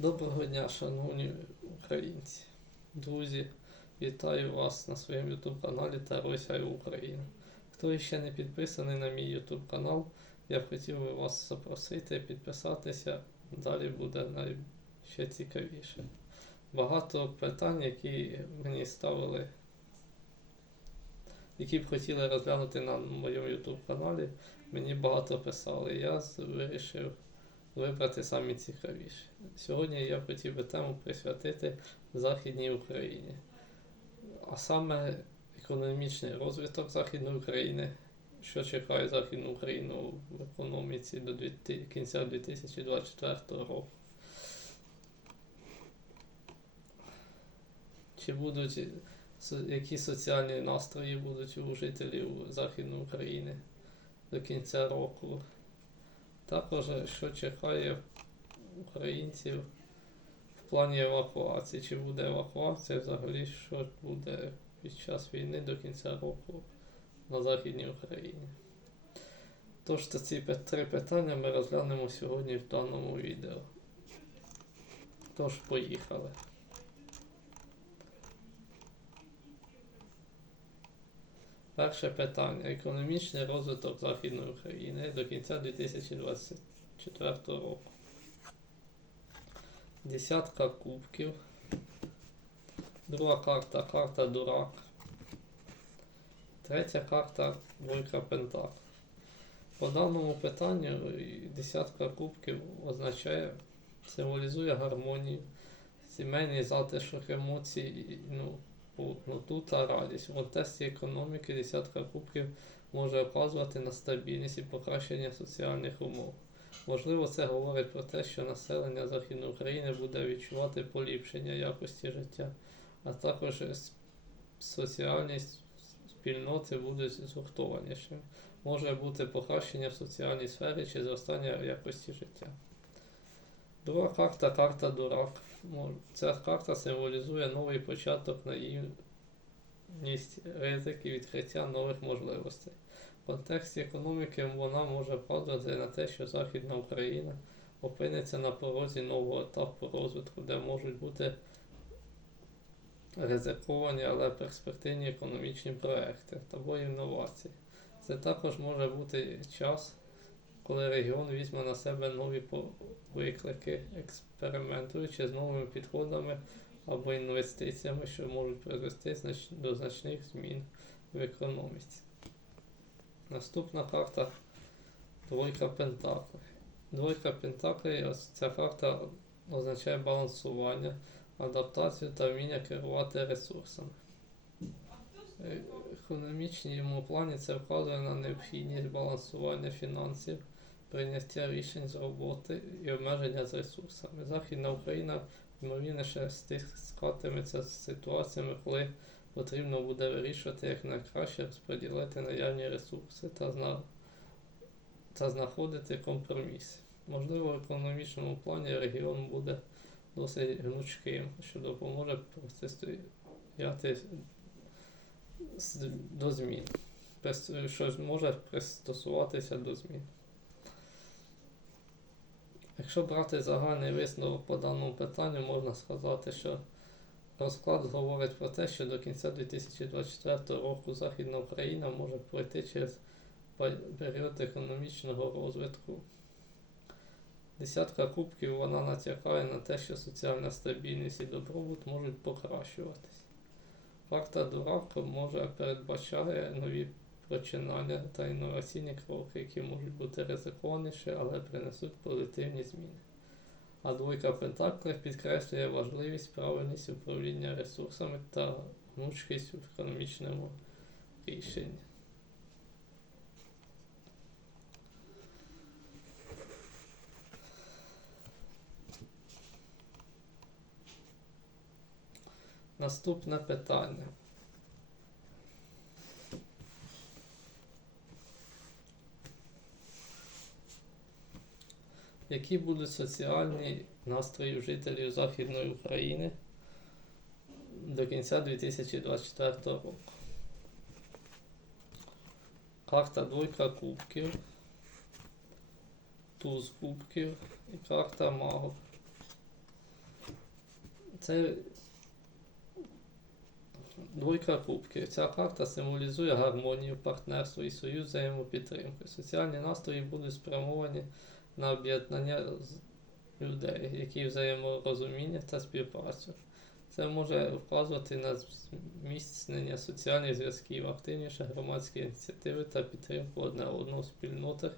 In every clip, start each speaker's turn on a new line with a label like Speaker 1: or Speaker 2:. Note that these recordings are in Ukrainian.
Speaker 1: Доброго дня, шановні українці, друзі, вітаю вас на своєму YouTube каналі Таруся Україна. Хто ще не підписаний на мій YouTube канал, я б хотів би вас запросити підписатися. Далі буде ще цікавіше. Багато питань, які мені ставили, які б хотіли розглянути на моєму YouTube каналі, мені багато писали. Я вирішив вибрати самі цікавіші. Сьогодні я хотів би тему присвятити Західній Україні, а саме економічний розвиток Західної України, що чекає Західну Україну в економіці до кінця 2024 року. Чи будуть які соціальні настрої будуть у жителів Західної України до кінця року? Також що чекає українців в плані евакуації? Чи буде евакуація взагалі, що буде під час війни до кінця року на Західній Україні? Тож ці три питання ми розглянемо сьогодні в даному відео. Тож, поїхали. Перше питання. Економічний розвиток Західної України до кінця 2024 року. Десятка кубків. Друга карта карта Дурак. Третя карта Двойка Пентаклів. По даному питанню десятка кубків означає, символізує гармонію, сімейний затишок емоцій, ну, повноту та радість. В контексті економіки десятка кубків може вказувати на стабільність і покращення соціальних умов. Можливо, це говорить про те, що населення Західної України буде відчувати поліпшення якості життя, а також соціальні спільноти будуть згуртованішими. Може бути покращення в соціальній сфері чи зростання якості життя. Друга карта карта Дурак. Ця карта символізує новий початок, наївність, ризик і відкриття нових можливостей. В контексті економіки вона може вказувати на те, що Західна Україна опиниться на порозі нового етапу розвитку, де можуть бути ризиковані, але перспективні економічні проекти або інновації. Це також може бути час, коли регіон візьме на себе нові виклики, експериментуючи з новими підходами або інвестиціями, що можуть призвести до значних змін в економіці. Наступна карта Двойка Пентаклів. Двойка Пентаклів ця карта означає балансування, адаптацію та вміння керувати ресурсами. Е, економічному плані це вказує на необхідність балансування фінансів, прийняття рішень з роботи і обмеження з ресурсами. Західна Україна ймовірніше стискатиметься з ситуаціями, коли потрібно буде вирішувати як найкраще розподілити наявні ресурси та, зна... та знаходити компроміс. Можливо, в економічному плані регіон буде досить гнучким, що допоможе протистояти до змін. Що може пристосуватися до змін. Якщо брати загальний висновок по даному питанню, можна сказати, що розклад говорить про те, що до кінця 2024 року Західна Україна може пройти через період економічного розвитку. Десятка кубків вона натякає на те, що соціальна стабільність і добробут можуть покращуватись. Карта Дурак може передбачає нові починання та інноваційні кроки, які можуть бути ризикованіші, але принесуть позитивні зміни. А двойка Пентаклів підкреслює важливість правильність управління ресурсами та гнучкість в економічному рішенні. Наступне питання. Які будуть соціальні настрої жителів Західної України до кінця 2024 року? Карта двойка кубків, туз кубків і карта магов. Це двойка кубків. Ця карта символізує гармонію, партнерство і союз взаємопідтримки. Соціальні настрої будуть спрямовані на об'єднання людей, які взаєморозуміння та співпрацю. Це може вказувати на зміцнення соціальних зв'язків, активніше громадські ініціативи та підтримку одне одного в спільнотах.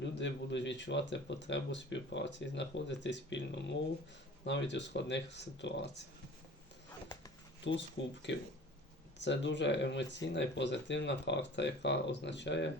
Speaker 1: Люди будуть відчувати потребу співпраці знаходити спільну мову навіть у складних ситуаціях. Туз кубків це дуже емоційна і позитивна карта, яка означає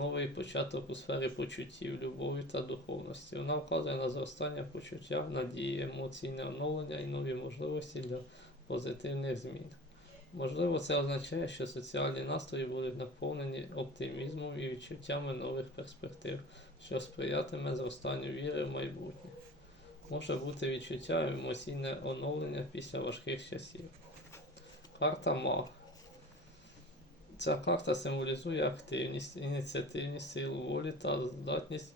Speaker 1: новий початок у сфері почуттів, любові та духовності. Вона вказує на зростання почуття, надії, емоційне оновлення і нові можливості для позитивних змін. Можливо, це означає, що соціальні настрої будуть наповнені оптимізмом і відчуттями нових перспектив, що сприятиме зростанню віри в майбутнє. Може бути відчуття емоційне оновлення після важких часів. Карта Маг. Ця карта символізує активність, ініціативність, силу волі та здатність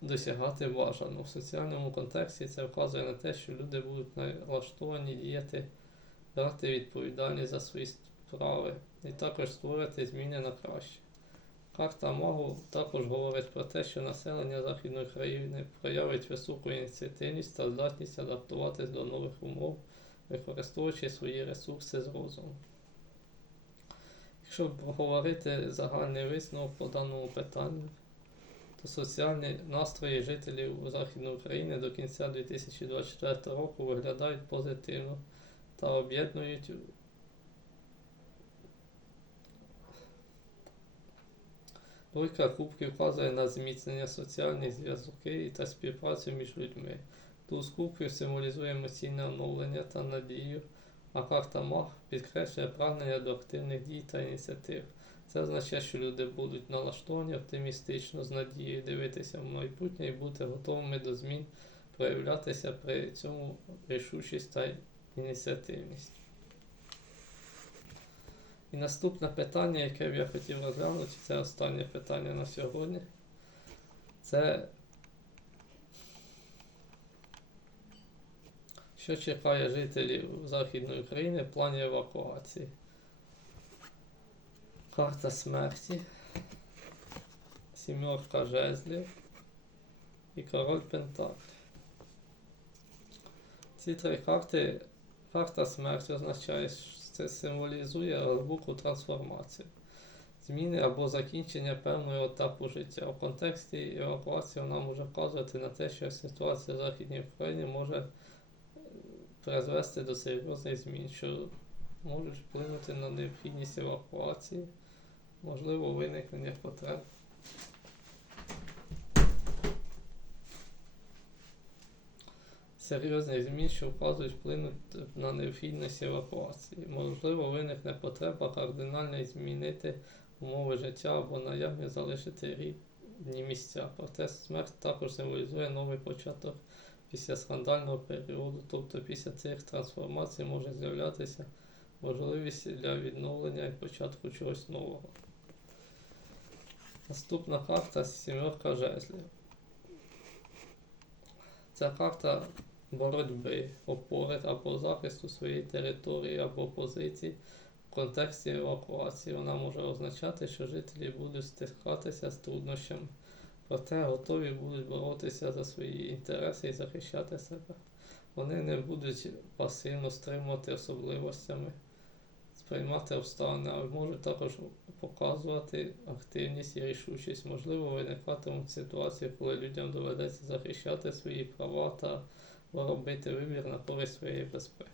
Speaker 1: досягати бажаного. В соціальному контексті це вказує на те, що люди будуть налаштовані діяти, брати відповідальність за свої справи і також створити зміни на краще. Карта Магу також говорить про те, що населення Західної країни проявить високу ініціативність та здатність адаптуватись до нових умов, використовуючи свої ресурси з розуму. Якщо говорити загальний висновок по даному питанню, то соціальні настрої жителів Західної України до кінця 2024 року виглядають позитивно та об'єднують Двойка кубків вказує на зміцнення соціальних зв'язків та співпрацю між людьми. Туз кубків символізує емоційне оновлення та надію, а карта Маг підкреслює прагнення до активних дій та ініціатив. Це означає, що люди будуть налаштовані оптимістично, з надією дивитися в майбутнє і бути готовими до змін, проявлятися при цьому рішучість та ініціативність. І наступне питання, яке б я хотів розглянути, це останнє питання на сьогодні. Це що чекає жителів Західної України в плані евакуації? Карта смерті, сімерка жезлів і король Пентаклів. Ці три карти, карта смерті означає, що це символізує глибоку трансформацію, зміни або закінчення певного етапу життя. У контексті евакуації вона може вказувати на те, що ситуація в Західній Україні може призвести до серйозних змін, що можуть вплинути на необхідність евакуації, можливо виникнення потреб. Серйозних змін, що вказують вплинути на необхідність евакуації. Можливо, виникне потреба кардинально змінити умови життя або наявні залишити рідні місця. Проте смерть також символізує новий початок після скандального періоду, тобто після цих трансформацій може з'являтися можливість для відновлення і початку чогось нового. Наступна карта сімерка жезлів. Ця карта боротьби, опори або захисту своєї території або позицій в контексті евакуації. Вона може означати, що жителі будуть стикатися з труднощами, проте готові будуть боротися за свої інтереси і захищати себе. Вони не будуть пасивно стримувати особливостями, сприймати обставини, а можуть також показувати активність і рішучість. Можливо, виникатимуть ситуації, коли людям доведеться захищати свої права та робити вибір на користь своєї безпеки.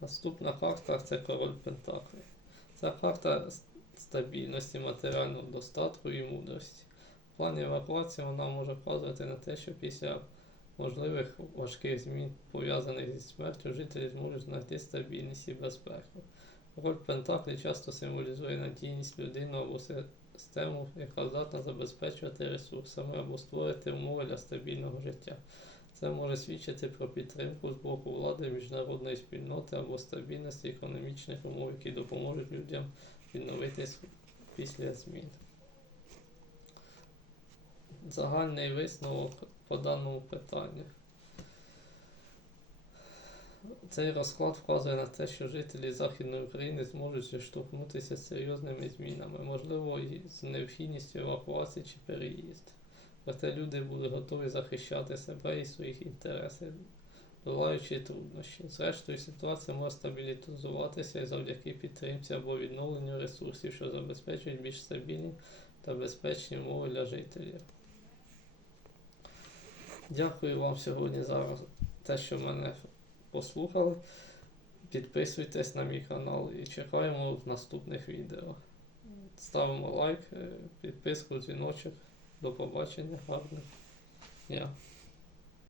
Speaker 1: Наступна карта це король Пентаклів. Ця карта стабільності, матеріального достатку і мудрості. В плані евакуації вона може вказувати на те, що після можливих важких змін, пов'язаних зі смертю, жителі зможуть знайти стабільність і безпеку. Роль Пентаклі часто символізує надійність людини або систему, яка здатна забезпечувати ресурсами або створити умови для стабільного життя. Це може свідчити про підтримку з боку влади міжнародної спільноти або стабільності економічних умов, які допоможуть людям відновитись після змін. Загальний висновок по даному питанню. Цей розклад вказує на те, що жителі Західної України зможуть зіштовхнутися з серйозними змінами, можливо, з необхідністю евакуації чи переїзд. Проте люди були готові захищати себе і своїх інтересів, долаючи труднощі. Зрештою, ситуація може стабілізуватися і завдяки підтримці або відновленню ресурсів, що забезпечують більш стабільні та безпечні умови для жителів. Дякую вам сьогодні за те, що мене послухали. Підписуйтесь на мій канал і чекаємо в наступних відео. Ставимо лайк, е, підписку, дзвіночок. До побачення, гарних дня.